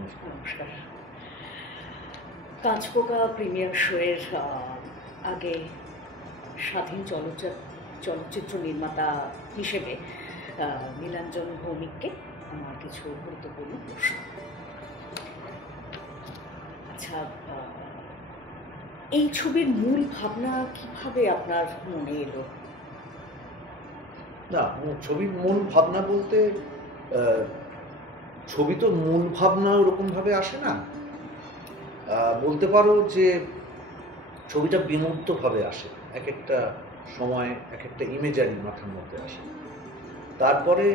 নমস্কার। কাঁচপোকা প্রিমিয়ার শোয়ের আগে স্বাধীন চলচ্চিত্র নির্মাতা হিসেবে নীলাঞ্জন ভৌমিককে আমার কিছু গুরুত্বপূর্ণ প্রশ্ন। আচ্ছা, এই ছবির মূল ভাবনা কিভাবে আপনার মনে এলো? না, ছবির মূল ভাবনা বলতে ছবি তো মূল ভাবনা ওরকমভাবে আসে না। বলতে পারো যে ছবিটা বিমূর্তভাবে আসে, এক একটা সময় এক একটা ইমেজারি মাথার মধ্যে আসে, তারপরে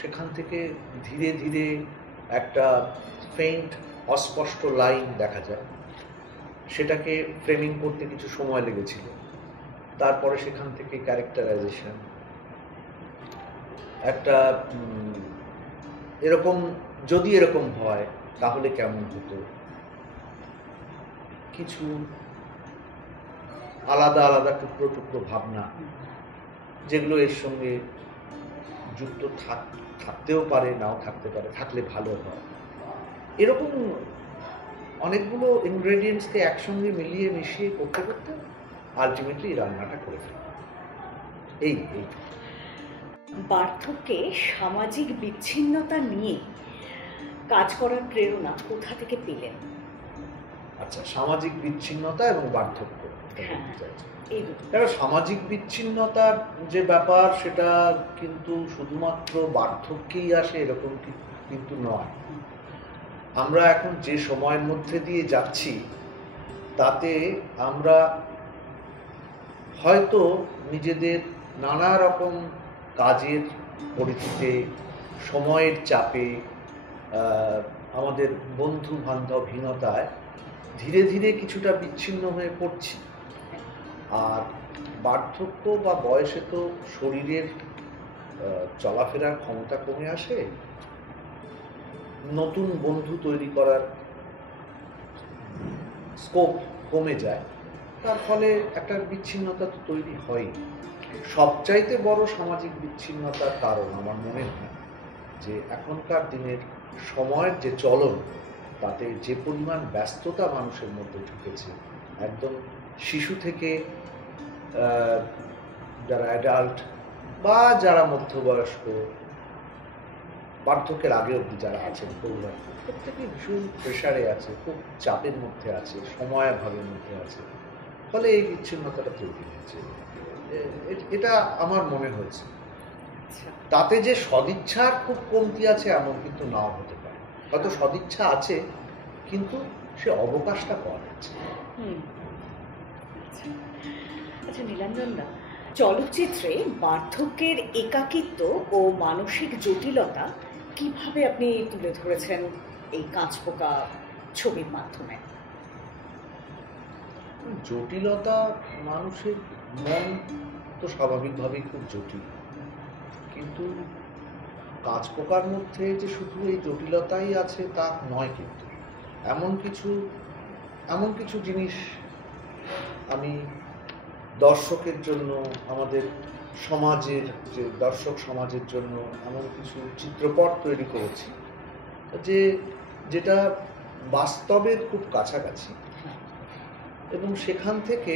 সেখান থেকে ধীরে ধীরে একটা ফেইন্ট অস্পষ্ট লাইন দেখা যায়। সেটাকে ফ্রেমিং করতে কিছু সময় লেগেছিল। তারপরে সেখান থেকে ক্যারেক্টারাইজেশন, একটা এরকম যদি এরকম হয় তাহলে কেমন হতো, কিছু আলাদা আলাদা টুকরো টুকরো ভাবনা যেগুলো এর সঙ্গে যুক্ত থাকতেও পারে, নাও থাকতে পারে, থাকলে ভালো হয়। এরকম অনেকগুলো ইনগ্রেডিয়েন্টসকে একসঙ্গে মিলিয়ে মিশিয়ে করতে করতে আলটিমেটলি রান্নাটা করে ফেলি। এই বার্ধক্যে সামাজিক বিচ্ছিন্নতা নিয়ে কাজ করার প্রেরণা কোথা থেকে পেলেন? আচ্ছা, সামাজিক বিচ্ছিন্নতা এবং বার্ধক্য, সামাজিক বিচ্ছিন্নতার যে ব্যাপার সেটা কিন্তু শুধুমাত্র বার্ধক্যেই আসে এরকম কিন্তু নয়। আমরা এখন যে সময়ের মধ্যে দিয়ে যাচ্ছি তাতে আমরা হয়তো নিজেদের নানা রকম কাজের পরিধিতে, সময়ের চাপে, আমাদের বন্ধু বান্ধবহীনতায় ধীরে ধীরে কিছুটা বিচ্ছিন্ন হয়ে পড়ছি। আর বার্ধক্য বা বয়সে তো শরীরের চলাফেরার ক্ষমতা কমে আসে, নতুন বন্ধু তৈরি করার স্কোপ কমে যায়, তার ফলে একটা বিচ্ছিন্নতা তো তৈরি হয়। সবচাইতে বড় সামাজিক বিচ্ছিন্নতার কারণ আমার মনে হয় যে এখনকার দিনের সময়ের যে চলন, তাতে যে পরিমাণ ব্যস্ততা মানুষের মধ্যে ঢুকেছে, একদম শিশু থেকে যারা অ্যাডাল্ট বা যারা মধ্যবয়স্ক, বার্ধক্যের আগে অবধি যারা আছেন পরিবার, প্রত্যেকে ভীষণ প্রেশারে আছে, খুব চাপের মধ্যে আছে, সময়াভাবের মধ্যে আছে, ফলে এই বিচ্ছিন্নতাটা তৈরি হয়েছে। এটা আমার মনে হয়েছে। তাতে যে সদিচ্ছার খুব কমতি আছে এমন কিন্তু নাও হতে পারে, হয়তো সদিচ্ছা আছে কিন্তু সে অবকাশটা পাওয়া যাচ্ছে। আচ্ছা নীলাঞ্জন দা, চলচ্চিত্রে বার্ধক্যের একাকিত্ব ও মানসিক জটিলতা কিভাবে আপনি তুলে ধরেছেন এই কাঁচপোকা ছবির মাধ্যমে? জটিলতা, মানুষের মন তো স্বাভাবিকভাবেই খুব জটিল, কিন্তু কাঁচপোকার মধ্যে যে শুধু এই জটিলতাই আছে তা নয়, কিন্তু এমন কিছু জিনিস আমি দর্শকের জন্য, আমাদের সমাজের যে দর্শক সমাজের জন্য এমন কিছু চিত্রপট তৈরি করেছি যেটা বাস্তবের খুব কাছাকাছি, এবং সেখান থেকে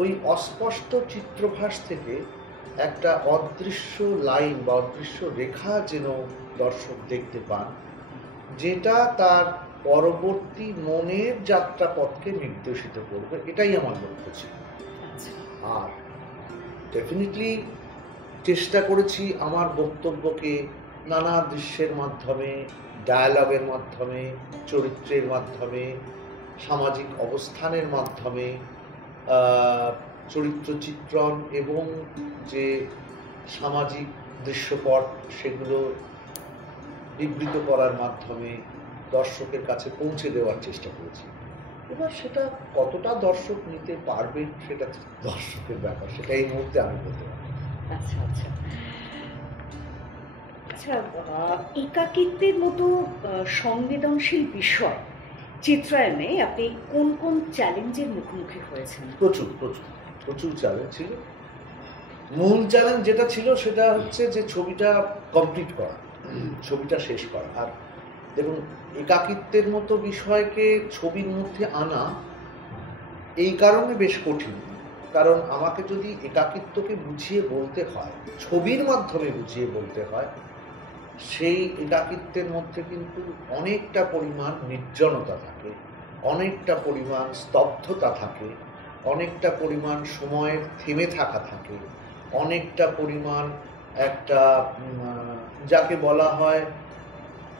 ওই অস্পষ্ট চিত্রভাস থেকে একটা অদৃশ্য লাইন বা অদৃশ্য রেখা যেন দর্শক দেখতে পান, যেটা তার পরবর্তী মনের যাত্রাপথকে নির্দেশিত করবে। এটাই আমার লক্ষ্য ছিল। আর ডেফিনেটলি চেষ্টা করেছি আমার বক্তব্যকে নানা দৃশ্যের মাধ্যমে, ডায়ালগের মাধ্যমে, চরিত্রের মাধ্যমে, সামাজিক অবস্থানের মাধ্যমে, চরিত্র চিত্রণ এবং যে সামাজিক দৃশ্যপট সেগুলো বিবৃত করার মাধ্যমে দর্শকের কাছে পৌঁছে দেওয়ার চেষ্টা করেছি। এবার সেটা কতটা দর্শক নিতে পারবে সেটা দর্শকের ব্যাপার, সেটা এই মুহূর্তে আমি বলতে পারি। আচ্ছা আচ্ছা আচ্ছা, একাকিত্বের মতো সংবেদনশীল বিষয় চিত্রায়নে আপনি কোন কোন চ্যালেঞ্জের মুখোমুখি হয়েছেন? প্রচুর প্রচুর প্রচুর চ্যালেঞ্জ ছিল। মূল চ্যালেঞ্জ যেটা ছিল সেটা হচ্ছে যে ছবিটা কমপ্লিট করা, ছবিটা শেষ করা। আর দেখুন, একাকিত্বের মতো বিষয়কে ছবির মধ্যে আনা এই কারণে বেশ কঠিন, কারণ আমাকে যদি একাকিত্বকে বুঝিয়ে বলতে হয়, ছবির মাধ্যমে বুঝিয়ে বলতে হয়, সেই একাকিত্বের মধ্যে কিন্তু অনেকটা পরিমাণ নির্জনতা থাকে, অনেকটা পরিমাণ স্তব্ধতা থাকে, অনেকটা পরিমাণ সময়ের থেমে থাকা থাকে, অনেকটা পরিমাণ একটা যাকে বলা হয়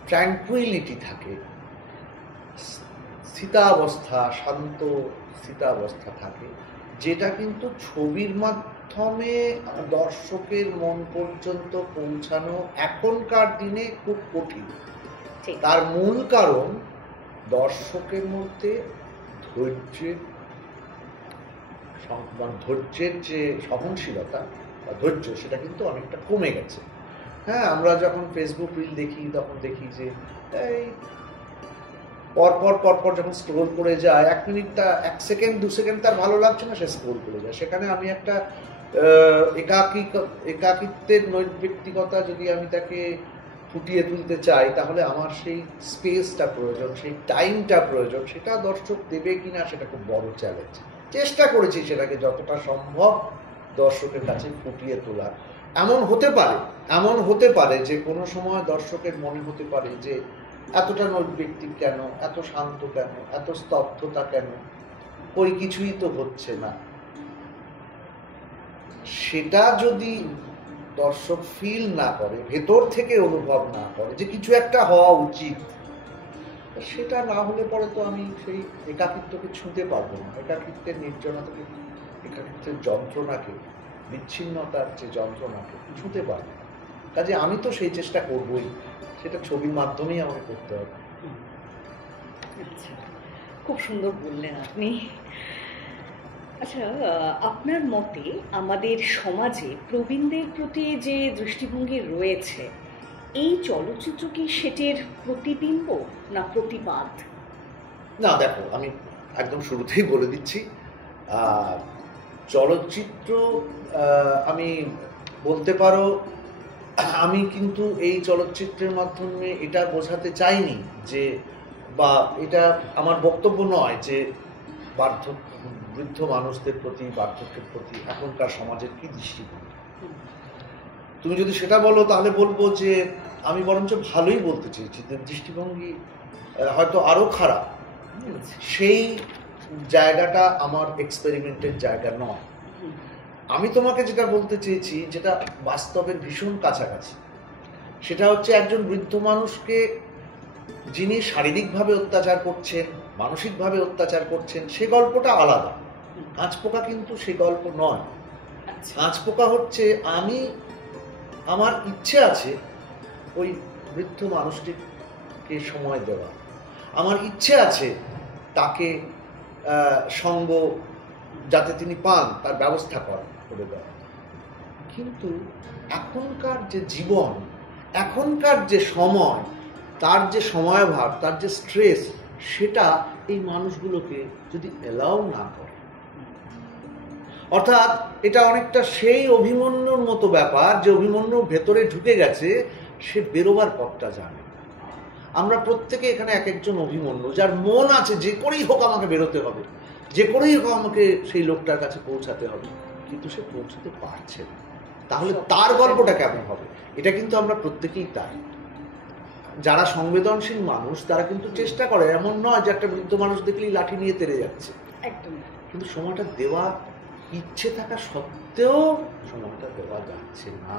ট্র্যাঙ্কুইলিটি থাকে, স্থিতাবস্থা, শান্ত স্থিতাবস্থা থাকে, যেটা কিন্তু ছবির মাধ্যমে দর্শকের মন পর্যন্ত পৌঁছানো এখনকার দিনে খুব কঠিন। তার মূল কারণ দর্শকের মধ্যে ধৈর্যের যে সহনশীলতা বা ধৈর্য, সেটা কিন্তু অনেকটা কমে গেছে। হ্যাঁ, আমরা যখন ফেসবুক রিল দেখি তখন দেখি যে এই পরপর যখন স্ক্রোল করে যায়, 1 মিনিট, 1 সেকেন্ড 2 সেকেন্ড তার ভালো লাগছে না, সে স্ক্রোল করে যায়। সেখানে আমি একটা একাকিত্বের নৈর্ব্যক্তিকতা যদি আমি তাকে ফুটিয়ে তুলতে চাই, তাহলে আমার সেই স্পেসটা প্রয়োজন, সেই টাইমটা প্রয়োজন। সেটা দর্শক দেবে কিনা সেটা খুব বড় চ্যালেঞ্জ। চেষ্টা করেছি সেটাকে যতটা সম্ভব দর্শকের কাছে ফুটিয়ে তোলার। এমন হতে পারে যে কোনো সময় দর্শকের মনে হতে পারে যে এতটা নৈর্ব্যক্তিক কেন, এত শান্ত কেন, এত স্তব্ধতা কেন, ওই কিছুই তো হচ্ছে না। সেটা যদি দর্শক ফিল না করে, ভেতর থেকে অনুভব না করে যে কিছু একটা হওয়া উচিত, সেটা না হলে পরে তো আমি সেই একাকিত্বকে ছুঁতে পারবো না। একাকিত্বের নির্জনতাকে, একাকিত্বের যন্ত্রণাকে, বিচ্ছিন্নতার যে যন্ত্রণাকে ছুঁতে পারবো না। কাজে আমি তো সেই চেষ্টা করবোই, সেটা ছবির মাধ্যমেই আমাকে করতে হবে। আচ্ছা, খুব সুন্দর বললেন আপনি। আচ্ছা, আপনার মতে আমাদের সমাজে প্রবীণদের প্রতি যে দৃষ্টিভঙ্গি রয়েছে, এই চলচ্চিত্র কি সেটির প্রতিবিম্ব না প্রতিবাদ? না, দেখো, আমি একদম শুরুতেই বলে দিচ্ছি, চলচ্চিত্র, আমি বলতে পারো, আমি কিন্তু এই চলচ্চিত্রের মাধ্যমে এটা বোঝাতে চাইনি যে, বা এটা আমার বক্তব্য নয় যে বৃদ্ধ মানুষদের প্রতি, বার্ধক্যের প্রতি এখনকার সমাজের কি দৃষ্টিভঙ্গি। তুমি যদি সেটা বলো তাহলে বলবো যে আমি বরঞ্চ ভালোই বলতে চেয়েছি, যে দৃষ্টিভঙ্গি হয়তো আরো খারাপ। সেই জায়গাটা আমার এক্সপেরিমেন্টের জায়গা নয়। আমি তোমাকে যেটা বলতে চেয়েছি, যেটা বাস্তবের ভীষণ কাছাকাছি, সেটা হচ্ছে একজন বৃদ্ধ মানুষকে যিনি শারীরিকভাবে অত্যাচার করছেন, মানসিকভাবে অত্যাচার করছেন, সে গল্পটা আলাদা। কাঁচপোকা কিন্তু সে গল্প নয়। কাঁচপোকা হচ্ছে আমার ইচ্ছে আছে ওই বৃদ্ধ মানুষটিকে সময় দেওয়া, আমার ইচ্ছে আছে তাকে সঙ্গ যাতে তিনি পান তার ব্যবস্থা করে দেওয়া। কিন্তু এখনকার যে জীবন, এখনকার যে সময়, তার যে সময়ভার, তার যে স্ট্রেস, সেটা এই মানুষগুলোকে যদি এলাও না করে, অর্থাৎ এটা অনেকটা সেই অভিমন্যুর মতো ব্যাপার, যে অভিমন্যু ভেতরে ঢুকে গেছে, সে বেরোবার পথটা জানে। আমরা প্রত্যেকে এখানে এক একজন অভিমন্যু, যার মন আছে যে করেই হোক আমাকে বেরোতে হবে, যে করেই হোক আমাকে সেই লোকটার কাছে পৌঁছাতে হবে, কিন্তু সে পৌঁছাতে পারছে না। তাহলে তার গল্পটা কেমন হবে? এটা কিন্তু আমরা প্রত্যেকেই তাই। যারা সংবেদনশীল মানুষ তারা কিন্তু চেষ্টা করে, এমন নয় যে একটা বৃদ্ধ মানুষ দেখলেই লাঠি নিয়ে তেড়ে যাচ্ছে, একদম। কিন্তু সময়টা দেওয়া ইচ্ছে থাকা সত্ত্বেও সময়টা দেওয়া যাচ্ছে না।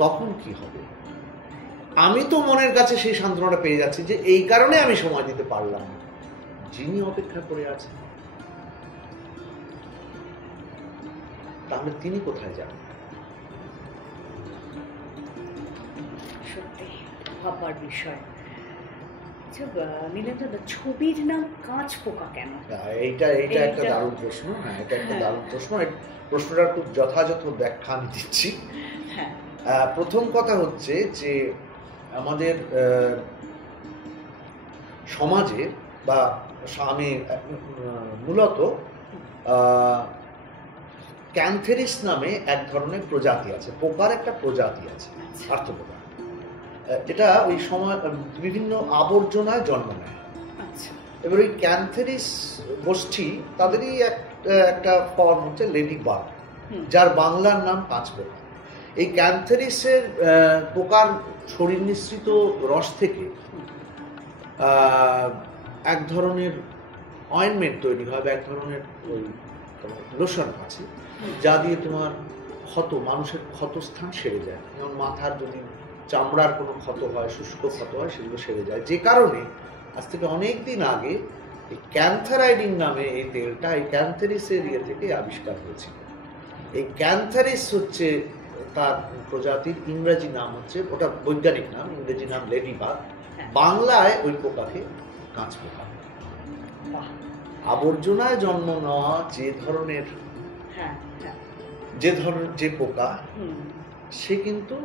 তখন কি হবে? আমি তো মনের কাছে সেই সান্ত্বনাটা পেয়ে যাচ্ছি যে এই কারণে আমি সময় দিতে পারলাম না। যিনি অপেক্ষা করে আছেন, তাহলে তিনি কোথায় যাবেন? সত্যি ভাবার বিষয়। নীলেন্দ্র, ছবির নাম কাঁচপোকা কেন? এইটা একটা দারুণ প্রশ্ন। হ্যাঁ, এটা একটা দারুণ প্রশ্ন। প্রশ্নটার খুব যথাযথ ব্যাখ্যা আমি দিচ্ছি। প্রথম কথা হচ্ছে যে আমাদের সমাজে, বা আমি মূলত ক্যান্থেরিস নামে এক ধরনের প্রজাতি আছে, পোকার একটা প্রজাতি আছে, আর্থপোকা। এটা ওই সময় বিভিন্ন আবর্জনায় জন্ম নেয়। আচ্ছা। এবার ওই ক্যান্থেরিস গোষ্ঠী তাদেরই একটা ফর্ম হচ্ছে লেডি বাগ, যার বাংলার নাম কাঁচপোকা। এই ক্যান্থেরিসের পোকার শরীর নিঃসৃত রস থেকে এক ধরনের অয়েনমেন্ট তৈরি হয়, এক ধরনের ওই লোশন আছে যা দিয়ে তোমার ক্ষত, মানুষের ক্ষতস্থান সেরে যায়। যেমন মাথার যদি চামড়ার কোনো ক্ষত হয়, শুষ্ক ক্ষত হয়, সেগুলো সেরে যায়। যে কারণে আজ থেকে অনেক দিন আগে এই ক্যান্থারাইডিন নামে এই তেলটা এই ক্যান্থারিসের ইয়ে থেকে আবিষ্কার হয়েছিল। এই ক্যান্থারিস হচ্ছে তার প্রজাতির ইংরেজি নাম হচ্ছে, ওটা বৈজ্ঞানিক নাম, ইংরেজি নাম লেডি বাগ, বাংলায় ওই পোকাকে কাঁচপোকা। আবর্জনায় জন্ম নেওয়া যে পোকা, সে কিন্তু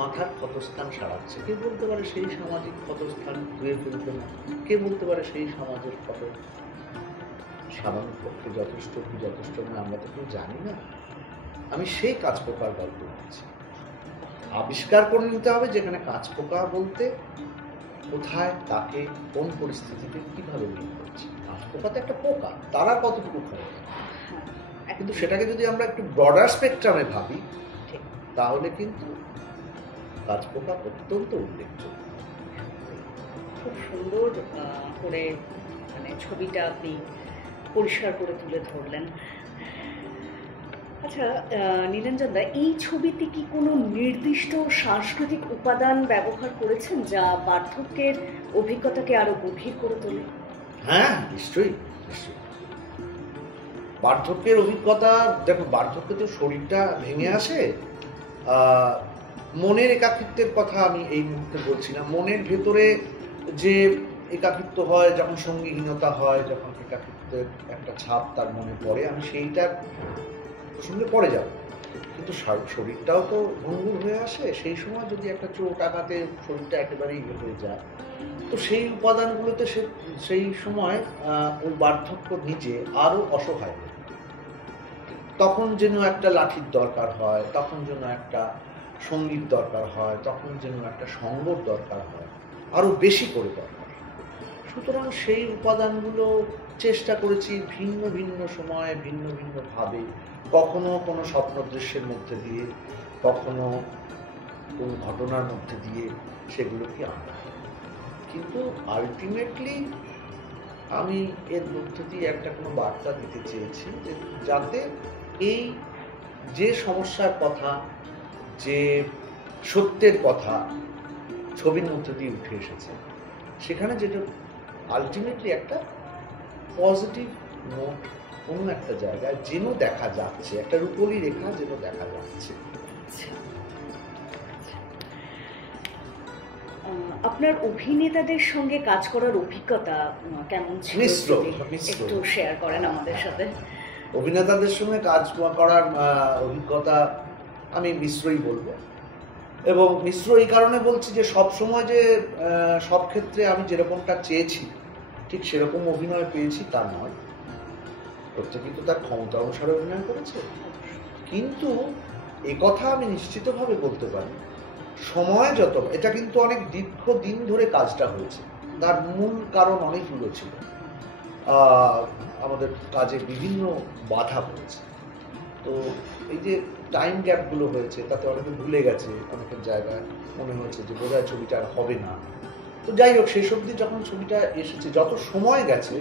মাথার ক্ষতস্থান সারাচ্ছে। কে বলতে পারে সেই সামাজিক ক্ষতস্থান ধুয়ে ফেলতে না? কে বলতে পারে সেই সমাজের ক্ষত সাধারণ পক্ষে যথেষ্ট কি যথেষ্ট না? আমরা তো কেউ জানি না। আমি সেই কাঁচপোকার গল্প বলছি। আবিষ্কার করে নিতে হবে যেখানে কাঁচপোকা বলতে কোথায়, তাকে, কোন পরিস্থিতিতে কিভাবে নিয়ে করছি। কাঁচপোকা তো একটা পোকা, তারা কতটুকু ক্ষমতা, কিন্তু সেটাকে যদি আমরা একটু ব্রডার স্পেকট্রামে ভাবি তাহলে কিন্তু কাঁচপোকা অত্যন্ত উল্লেখযোগ্য। খুব সুন্দর করে মানে ছবিটা আপনি পরিষ্কার করে তুলে ধরলেন। আচ্ছা নীলাঞ্জন দা, এই ছবিতে কি কোনো নির্দিষ্ট সাংস্কৃতিক উপাদান ব্যবহার করেছেন যা বার্ধক্যের অভিজ্ঞতাকে আরো গভীর করে তোলে? হ্যাঁ, নিশ্চয়ই নিশ্চয়ই। বার্ধক্যের অভিজ্ঞতা, দেখো, বার্ধক্যে তো শরীরটা ভেঙে আসে। মনের একাকিত্বের কথা আমি এই মুহূর্তে বলছি না। মনের ভেতরে যে একাকিত্ব হয়, যখন সঙ্গীহীনতা হয়, যখন একাকিত্বের একটা ছাপ তার মনে পড়ে, আমি সেইটার প্রসঙ্গে পড়ে যাব। কিন্তু শরীরটাও তো ভঙ্গুর হয়ে আসে। সেই সময় যদি একটা চোট আঘাতে শরীরটা একেবারেই হয়ে যায়, তো সেই উপাদানগুলোতে সেই সময় ওই বার্ধক্য নিজে আরো অসহায় হয়। তখন যেন একটা লাঠির দরকার হয়, তখন যেন একটা সঙ্গীত দরকার হয়, তখন যেন একটা সঙ্গর দরকার হয়, আরো বেশি করে দরকার। সুতরাং সেই উপাদানগুলো চেষ্টা করেছি ভিন্ন ভিন্ন সময়ে ভিন্ন ভিন্ন ভাবে, কখনো কোনো স্বপ্ন দৃশ্যের মধ্যে দিয়ে, কখনো কোন ঘটনার মধ্যে দিয়ে সেগুলোকে আনা। কিন্তু আলটিমেটলি আমি এর মধ্যে দিয়ে একটা কোনো বার্তা দিতে চেয়েছি যে যাতে এই যে সমস্যার কথা, যে সত্যের কথা ছবির মধ্যে দিয়ে উঠে এসেছে, সেখানে যেটা আলটিমেটলি একটা পজিটিভ নোট কোনো একটা জায়গায় যেন দেখা যাচ্ছে, একটা রূপলি রেখা যেন দেখা যাচ্ছে। আপনার অভিনেতাদের সঙ্গে কাজ করার অভিজ্ঞতা কেমন ছিল? একটু শেয়ার করেন আমাদের সাথে। অভিনেতাদের সঙ্গে কাজ করার অভিজ্ঞতা আমি মিশ্রই বলবো, এবং মিশ্র এই কারণে বলছি যে সব সময় যে সব ক্ষেত্রে আমি যেরকমটা চেয়েছি ঠিক সেরকম অভিনয় পেয়েছি তা নয়। প্রত্যেকেই তো তার ক্ষমতা অনুসারে অভিনয় করেছে। কিন্তু একথা আমি নিশ্চিতভাবে বলতে পারি, সময় যত, এটা কিন্তু অনেক দীর্ঘদিন ধরে কাজটা হয়েছে। তার মূল কারণ অনেকগুলো ছিল। আমাদের কাজে বিভিন্ন বাধা পড়েছে। তো এই যে টাইম গ্যাপগুলো হয়েছে, তাতে অনেকে ভুলে গেছে, অনেকের জায়গায় মনে হয়েছে যে বোধহয় ছবিটা আর হবে না। তো যাই হোক, শেষ অবধি যখন ছবিটা এসেছে, যত সময় গেছে,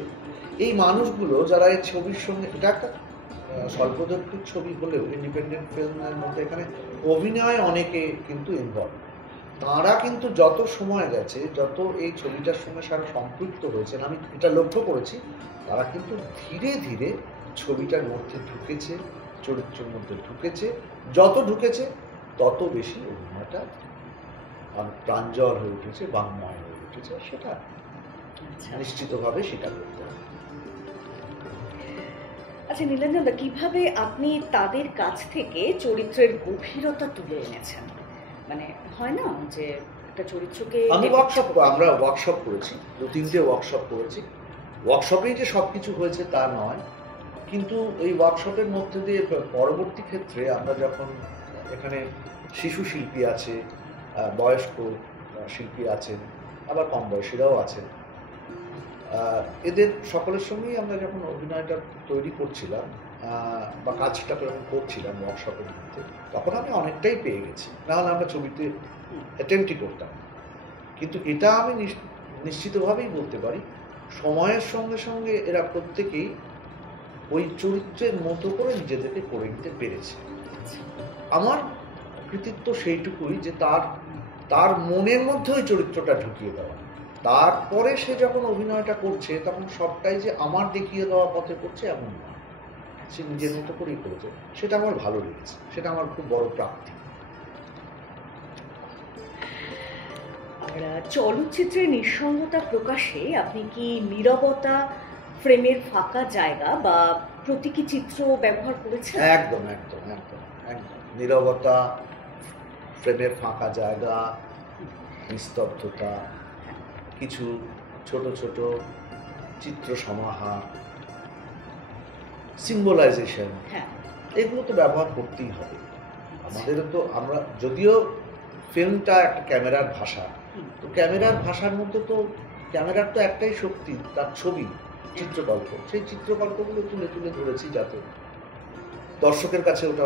এই মানুষগুলো যারা এই ছবির সঙ্গে, এটা একটা স্বল্পদৈর্ঘ্যের ছবি হলেও ইন্ডিপেন্ডেন্ট ফিল্মের মধ্যে এখানে অভিনয় অনেকে কিন্তু ইনভলভ। তাঁরা কিন্তু যত সময় গেছে, যত এই ছবিটার সঙ্গে সারা সম্পৃক্ত হয়েছেন, আমি এটা লক্ষ্য করেছি, তারা কিন্তু ধীরে ধীরে ছবিটার মধ্যে ঢুকেছে, চরিত্রের মধ্যে ঢুকেছে। যত ঢুকেছে তত বেশি অভিনয়টা প্রাঞ্জল হয়ে উঠেছে, বাংময় হয়ে উঠেছে। সেটা নিশ্চিতভাবে স্বীকার করতে হবে। আচ্ছা নীলাঞ্জন দা, কিভাবে আপনি তাদের কাছ থেকে চরিত্রের গভীরতা তুলে এনেছেন? মানে হয় না যে একটা চরিত্রকে আমরা ওয়ার্কশপ করেছি, 2-3টে ওয়ার্কশপ করেছি। ওয়ার্কশপেই যে সবকিছু হয়েছে তা নয়, কিন্তু এই ওয়ার্কশপের মধ্যে দিয়ে পরবর্তী ক্ষেত্রে আমরা যখন এখানে শিশু শিল্পী আছে, বয়স্ক শিল্পী আছেন, আবার কম বয়সীরাও আছেন। এদের সকলের সঙ্গেই আমরা যখন অভিনয়টা তৈরি করছিলাম বা কাজটা যখন করছিলাম ওয়ার্কশপের মধ্যে, তখন আমি অনেকটাই পেয়ে গেছি, নাহলে আমরা ছবিতে অ্যাটেম্পটই করতাম। কিন্তু এটা আমি নিশ্চিতভাবেই বলতে পারি, সময়ের সঙ্গে সঙ্গে এরা প্রত্যেকেই ওই চরিত্রের মতো করে নিজেদেরকে করে নিতে পেরেছে। আমার কৃতিত্ব সেইটুকুই যে তার মনের মধ্যে ওই চরিত্রটা ঢুকিয়ে দেওয়া। তারপরে সে যখন অভিনয়টা করছে তখন সবটাই যে আমার দেখিয়ে দেওয়া পথে করছে এমন নয়, সে নিজের মতো করেই করেছে। সেটা আমার ভালো লেগেছে, সেটা আমার খুব বড় প্রাপ্তি। চলচ্চিত্রের নিঃসঙ্গতা প্রকাশে আপনি কি নীরবতা, ফ্রেমের ফাঁকা জায়গা বা প্রতীকী চিত্র ব্যবহার করেছেন? একদম একদম একদম একদম নীরবতা, ফ্রেমের ফাঁকা জায়গা, নিস্তব্ধতা, কিছু ছোট ছোট চিত্র সমাহার, সিম্বলাইজেশন, এগুলো তো ব্যবহার করতেই হবে আমাদেরও। তো আমরা যদিও ফিল্মটা একটা ক্যামেরার ভাষা, তো ক্যামেরার ভাষার মধ্যে তো ক্যামেরার তো একটাই শক্তি, তার ছবি, চিত্রকল্প। সেই চিত্রকল্পগুলো তুলে তুলে ধরেছি যাতে দর্শকের কাছে ওটা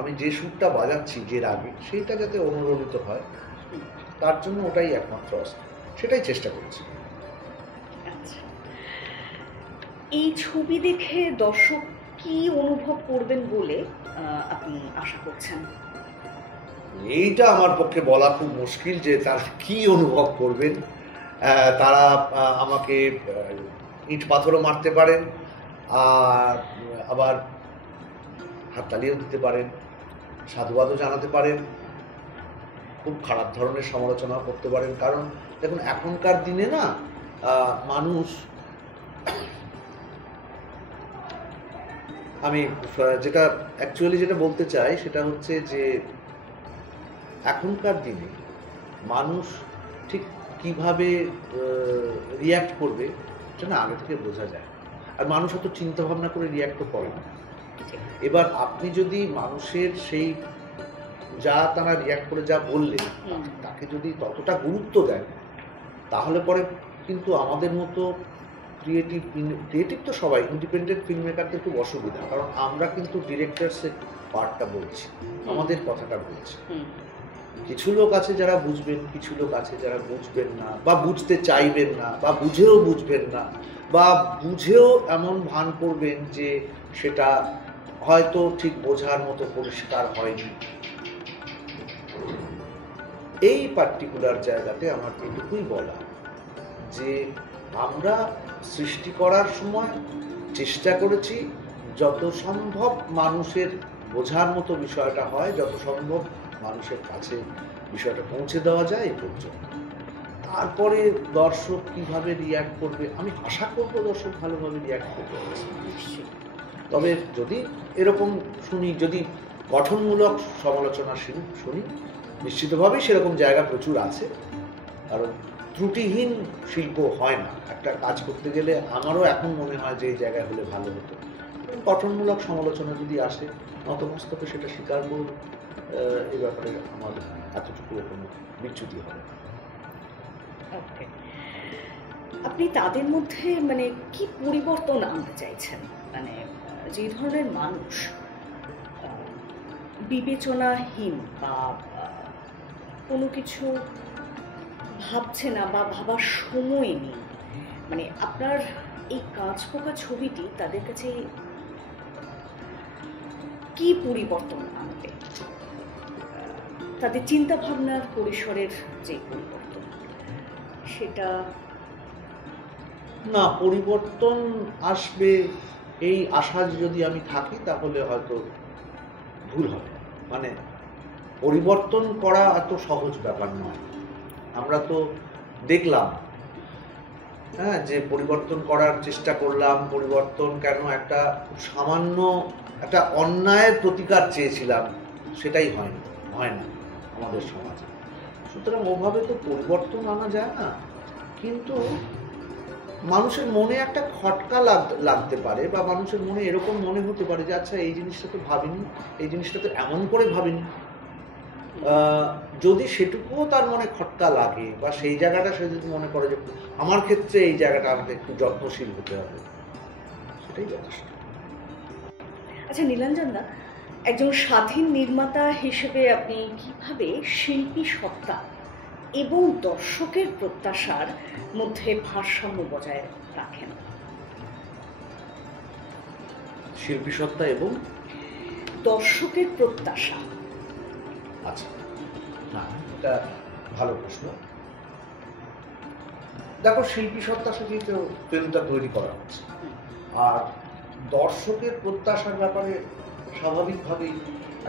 আমি যে সুরটা বাজাচ্ছি যে রাগে, সেইটা যাতে অনুরণিত হয়, তার জন্য ওটাই একমাত্র অস্ত্র, সেটাই চেষ্টা করেছি। এই ছবি দেখে দর্শক কি অনুভব করবেন বলে আপনি আশা করছেন? এইটা আমার পক্ষে বলা খুব মুশকিল যে তারা কি অনুভব করবেন। তারা আমাকে ইট পাথরও মারতে পারেন, আর আবার হাততালিও দিতে পারেন, সাধুবাদও জানাতে পারেন, খুব খারাপ ধরনের সমালোচনাও করতে পারেন। কারণ দেখুন, এখনকার দিনে না মানুষ, আমি যেটা বলতে চাই সেটা হচ্ছে যে এখনকার দিনে মানুষ ঠিক কিভাবে রিয়্যাক্ট করবে সেটা না আগে থেকে বোঝা যায়, আর মানুষ অত চিন্তা ভাবনা করে রিয়্যাক্টও করে না। এবার আপনি যদি মানুষের সেই যা তারা রিয়্যাক্ট করে যা বললেন তাকে যদি ততটা গুরুত্ব দেন, তাহলে পরে কিন্তু আমাদের মতো ক্রিয়েটিভ তো সবাই ইন্ডিপেন্ডেন্ট ফিল্ম মেকারদের খুব অসুবিধা, কারণ আমরা কিন্তু ডিরেক্টরসের পার্টটা বলছি, আমাদের কথাটা বলছি। কিছু লোক আছে যারা বুঝবেন, কিছু লোক আছে যারা বুঝবেন না, বা বুঝতে চাইবেন না, বা বুঝেও বুঝবেন না, বা বুঝেও এমন ভান করবেন যে সেটা হয়তো ঠিক বোঝার মতো পরিষ্কার হয়নি। এই পার্টিকুলার জায়গাতে আমার এটুকুই বলা যে আমরা সৃষ্টি করার সময় চেষ্টা করেছি যত সম্ভব মানুষের বোঝার মতো বিষয়টা হয়, যত সম্ভব মানুষের কাছে বিষয়টা পৌঁছে দেওয়া যায় এই পর্যন্ত। তারপরে দর্শক কিভাবে রিয়্যাক্ট করবে, আমি আশা করব দর্শক ভালোভাবে রিয়্যাক্ট করবে। তবে যদি এরকম শুনি, যদি গঠনমূলক সমালোচনা শুনি, নিশ্চিতভাবেই সেরকম জায়গা প্রচুর আছে, কারণ ত্রুটিহীন শিল্প হয় না। একটা কাজ করতে গেলে আমারও এখন মনে হয় যে এই জায়গায় হলে ভালো হতো। গঠনমূলক সমালোচনা যদি আসে, নতমস্তকে সেটা স্বীকার করব, এই ব্যাপারে আমার এতটুকু কোনো বিচ্যুতি হবে। আপনি তাদের মধ্যে মানে কি পরিবর্তন আনতে চাইছেন? মানে যে ধরনের মানুষ বিবেচনাহীন বা কোনো কিছু ভাবছে না বা ভাবার সময় নেই, মানে আপনার এই কাঁচপোকা ছবিটি তাদের কাছে কি পরিবর্তন আনবে? তাদের চিন্তা ভাবনার পরিসরের যে পরিবর্তন, সেটা না, পরিবর্তন আসবে এই আশা যদি আমি থাকি তাহলে হয়তো ভুল হবে। মানে পরিবর্তন করা এত সহজ ব্যাপার নয়। আমরা তো দেখলাম যে পরিবর্তন করার চেষ্টা করলাম, পরিবর্তন কেন, একটা সামান্য একটা অন্যায়ের প্রতিকার চেয়েছিলাম, সেটাই হয় না আমাদের সমাজে। সুতরাং ওভাবে তো পরিবর্তন আনা যায় না। কিন্তু মানুষের মনে একটা খটকা লাগতে পারে, বা মানুষের মনে এরকম মনে হতে পারে যে আচ্ছা এই জিনিসটা তো ভাবিনি, এই জিনিসটা তো এমন করে ভাবিনি, যদি সেটুকুও তার মনে খটকা লাগে বা সেই জায়গাটা সে যদি মনে করে যে আমার ক্ষেত্রে এই জায়গাটা আমাকে একটু যত্নশীল হতে হবে, সেটাই যথেষ্ট। আচ্ছা নীলাঞ্জন দা, একজন স্বাধীন নির্মাতা হিসেবে আপনি কিভাবে শিল্পী সত্তা এবং দর্শকের প্রত্যাশার মধ্যে ভারসাম্য বজায় রাখেন? শিল্পী সত্তা এবং দর্শকের প্রত্যাশা। আচ্ছা, না এটা ভালো প্রশ্ন। দেখো, শিল্পী সত্তার সাথেই তো ফিল্মটা তৈরি করা হচ্ছে, আর দর্শকের প্রত্যাশার ব্যাপারে স্বাভাবিকভাবেই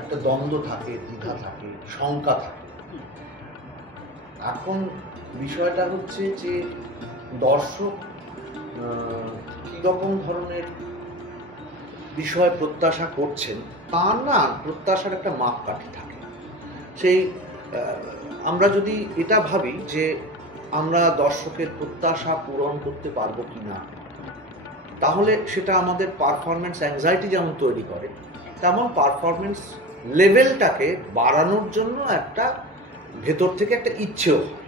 একটা দ্বন্দ্ব থাকে, দ্বিধা থাকে, শঙ্কা থাকে। এখন বিষয়টা হচ্ছে যে দর্শক কীরকম ধরনের বিষয় প্রত্যাশা করছেন, তার না প্রত্যাশার একটা মাপকাঠি থাকে। সেই আমরা যদি এটা ভাবি যে আমরা দর্শকের প্রত্যাশা পূরণ করতে পারবো কি না, তাহলে সেটা আমাদের পারফরমেন্স অ্যাংজাইটি যেমন তৈরি করে, তেমন পারফরমেন্স লেভেলটাকে বাড়ানোর জন্য একটা ভেতর থেকে একটা ইচ্ছেও হয়।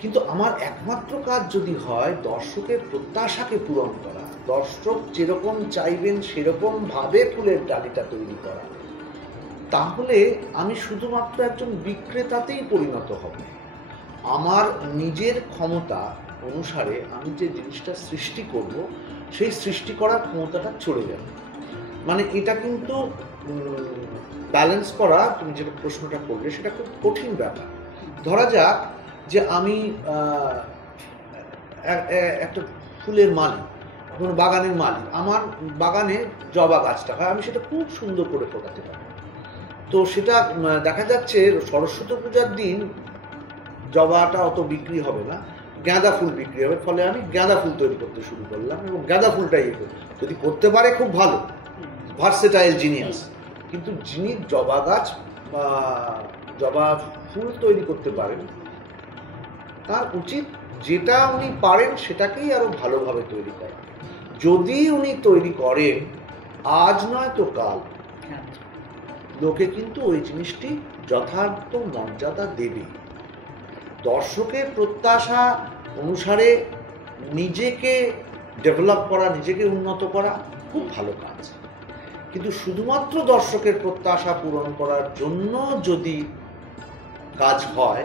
কিন্তু আমার একমাত্র কাজ যদি হয় দর্শকের প্রত্যাশাকে পূরণ করা, দর্শক যেরকম চাইবেন সেরকম ভাবে ফুলের ডালিটা তৈরি করা, তাহলে আমি শুধুমাত্র একজন বিক্রেতাতেই পরিণত হব। আমার নিজের ক্ষমতা অনুসারে আমি যে জিনিসটা সৃষ্টি করব, সেই সৃষ্টি করার ক্ষমতাটা চলে যাবে। মানে এটা কিন্তু ব্যালেন্স করা, তুমি যেটা প্রশ্নটা করলে সেটা খুব কঠিন ব্যাপার। ধরা যাক যে আমি একটা ফুলের মালিক, কোনো বাগানের মালিক, আমার বাগানে জবা গাছটা হয়, আমি সেটা খুব সুন্দর করে ফোটাতে পারি। তো সেটা দেখা যাচ্ছে সরস্বতী পূজার দিন জবাটা অত বিক্রি হবে না, গাঁদা ফুল বিক্রি হবে, ফলে আমি গাঁদা ফুল তৈরি করতে শুরু করলাম এবং গাঁদা ফুলটাই যদি করতে পারে খুব ভালো, ভার্সেটাইল জিনিয়াস। কিন্তু যিনি জবা গাছ বা জবা ফুল তৈরি করতে পারেন, তার উচিত যেটা উনি পারেন সেটাকেই আরো ভালোভাবে তৈরি করা। যদি উনি তৈরি করেন আজ নয় তো কাল, লোকে কিন্তু ওই জিনিসটি যথার্থ মর্যাদা দেবে। দর্শকের প্রত্যাশা অনুসারে নিজেকে ডেভেলপ করা, নিজেকে উন্নত করা খুব ভালো কাজ, কিন্তু শুধুমাত্র দর্শকের প্রত্যাশা পূরণ করার জন্য যদি কাজ হয়,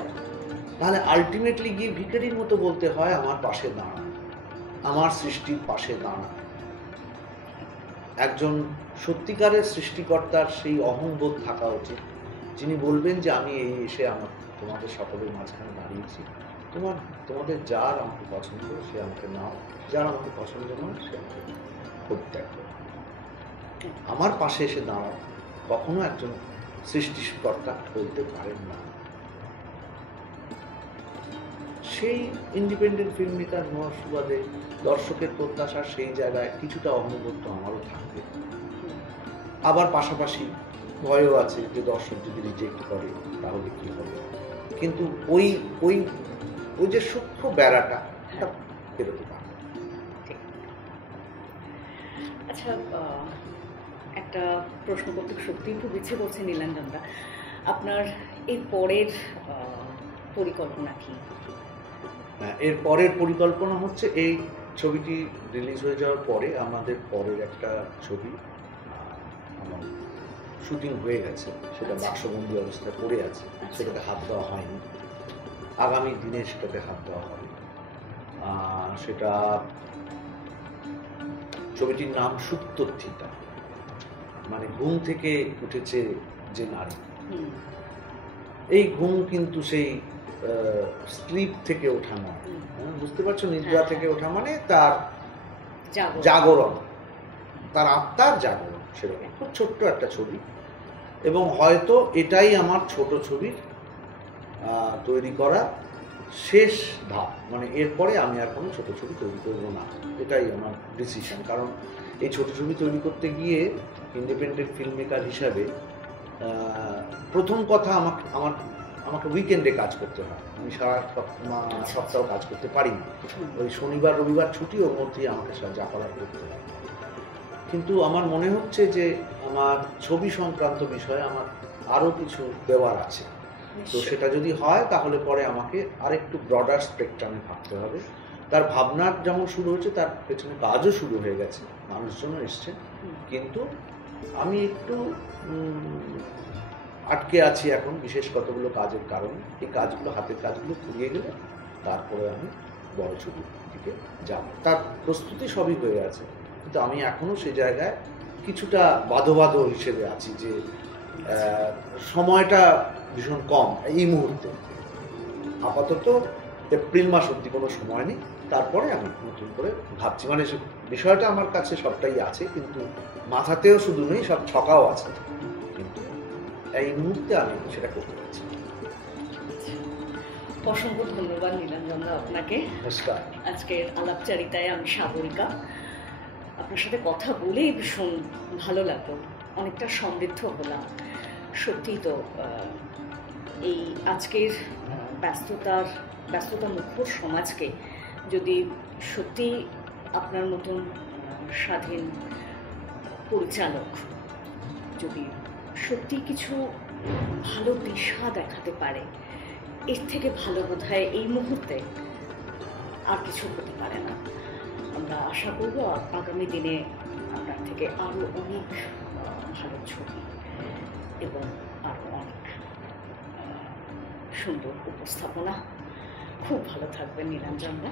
তাহলে আলটিমেটলি গিয়ে ভিখারির মতো বলতে হয় আমার পাশে দাঁড়া, আমার সৃষ্টির পাশে দাঁড়া। একজন সত্যিকারের সৃষ্টিকর্তার সেই অহংবোধ থাকা উচিত, যিনি বলবেন যে আমি এই এসে আমার তোমাদের সকলের মাঝখানে দাঁড়িয়েছি, তোমাদের যার আমাকে পছন্দ সে আমাকে নাও, যার আমাকে পছন্দ নয় সে আমাকে পরিত্যাগ করো, আমার পাশে এসে দাঁড়াও। কখনো একজন সৃষ্টিকর্তা বলতে পারেন না। সেই ইন্ডিপেন্ডেন্ট ফিল্ম মেকার হওয়ার সুবাদে দর্শকের প্রত্যাশার সেই জায়গায় কিছুটা অহংবোধ তো আমারও থাকবে। আবার পাশাপাশি ভয়ও আছে যে দর্শক যদি রিজেক্ট করে তাহলে কি হবে, কিন্তু ওই ওই ওই যে সূক্ষ্ম বেড়াটা বেরোতে পারে। আচ্ছা, একটা প্রশ্ন করতে সত্যিই খুব ইচ্ছে করছে নীলাঞ্জন দা, আপনার এর পরের পরিকল্পনা কি? এর পরের পরিকল্পনা হচ্ছে এই ছবিটি রিলিজ হয়ে যাওয়ার পরে আমাদের পরের একটা ছবি আমার শুটিং হয়ে গেছে, সেটা বাক্সবন্দি অবস্থায় পড়ে আছে, সেটাতে হাত দেওয়া হয়নি। আগামী দিনে সেটাতে হাত দেওয়া হবে। সেটা ছবিটির নাম সুপ্তথিতা, মানে ঘুম থেকে উঠেছে যে নারী। এই ঘুম কিন্তু সেই স্লিপ থেকে ওঠা নয়, বুঝতে পারছো? নিদ্রা থেকে ওঠা মানে তার জাগরণ, তার আত্মার জাগরণ। সেরকম খুব ছোট্ট একটা ছবি, এবং হয়তো এটাই আমার ছোট ছবির তৈরি করা শেষ ধাপ। মানে এরপরে আমি আর কোনো ছোট ছবি তৈরি করবো না, এটাই আমার ডিসিশন। কারণ এই ছোট ছবি তৈরি করতে গিয়ে ইন্ডিপেন্ডেন্ট ফিল্ম মেকার হিসাবে প্রথম কথা আমাকে উইকেন্ডে কাজ করতে হয়। আমি সারা সপ্তাহ কাজ করতে পারি না, ওই শনিবার রবিবার ছুটি, ওর মধ্যেই আমাকে যা করার করতে হয়। কিন্তু আমার মনে হচ্ছে যে আমার ছবি সংক্রান্ত বিষয়ে আমার আরও কিছু দেওয়ার আছে। তো সেটা যদি হয় তাহলে পরে আমাকে আরেকটু ব্রডার স্পেকট্রামে ভাবতে হবে। তার ভাবনার যেমন শুরু হচ্ছে, তার পেছনে কাজও শুরু হয়ে গেছে, মানুষজনও এসছে, কিন্তু আমি একটু আটকে আছি এখন বিশেষ কতগুলো কাজের কারণে। এই কাজগুলো, হাতের কাজগুলো ফুরিয়ে গেলে তারপরে আমি বড় ছবির দিকে যাব। তার প্রস্তুতি সবই হয়ে আছে, কিন্তু আমি এখনও সেই জায়গায় কিছুটা বাধো হিসেবে আছি যে সময়টা ভীষণ কম এই মুহূর্তে। আপাতত এপ্রিল মাস অবধি কোনো সময় নেই, তারপরে আমি নতুন করে ভাবছি। মানে বিষয়টা আমার কাছে সবটাই আছে, কিন্তু মাথাতেও শুধু নেই, সব ছকাও আছে, কিন্তু এই মুহূর্তে আমি সেটা করতে পারছি। অসংখ্য ধন্যবাদ নীলাঞ্জনদা আপনাকে। নমস্কার। আজকের আলাপচারিতায় আমি সাগরিকা। আপনার সাথে কথা বলেই ভীষণ ভালো লাগলো, অনেকটা সমৃদ্ধ হলাম। সত্যি তো এই আজকের ব্যস্ততা মুখর সমাজকে যদি সত্যি আপনার মতন স্বাধীন পরিচালক যদি সত্যি কিছু ভালো দিশা দেখাতে পারে, এর থেকে ভালো বোধহয় এই মুহূর্তে আর কিছু হতে পারে না। আমরা আশা করব আগামী দিনে আপনার থেকে আরও অনেক ভালো ছবি এবং আরও অনেক সুন্দর উপস্থাপনা। খুব ভালো থাকবেন নীলাঞ্জনদা।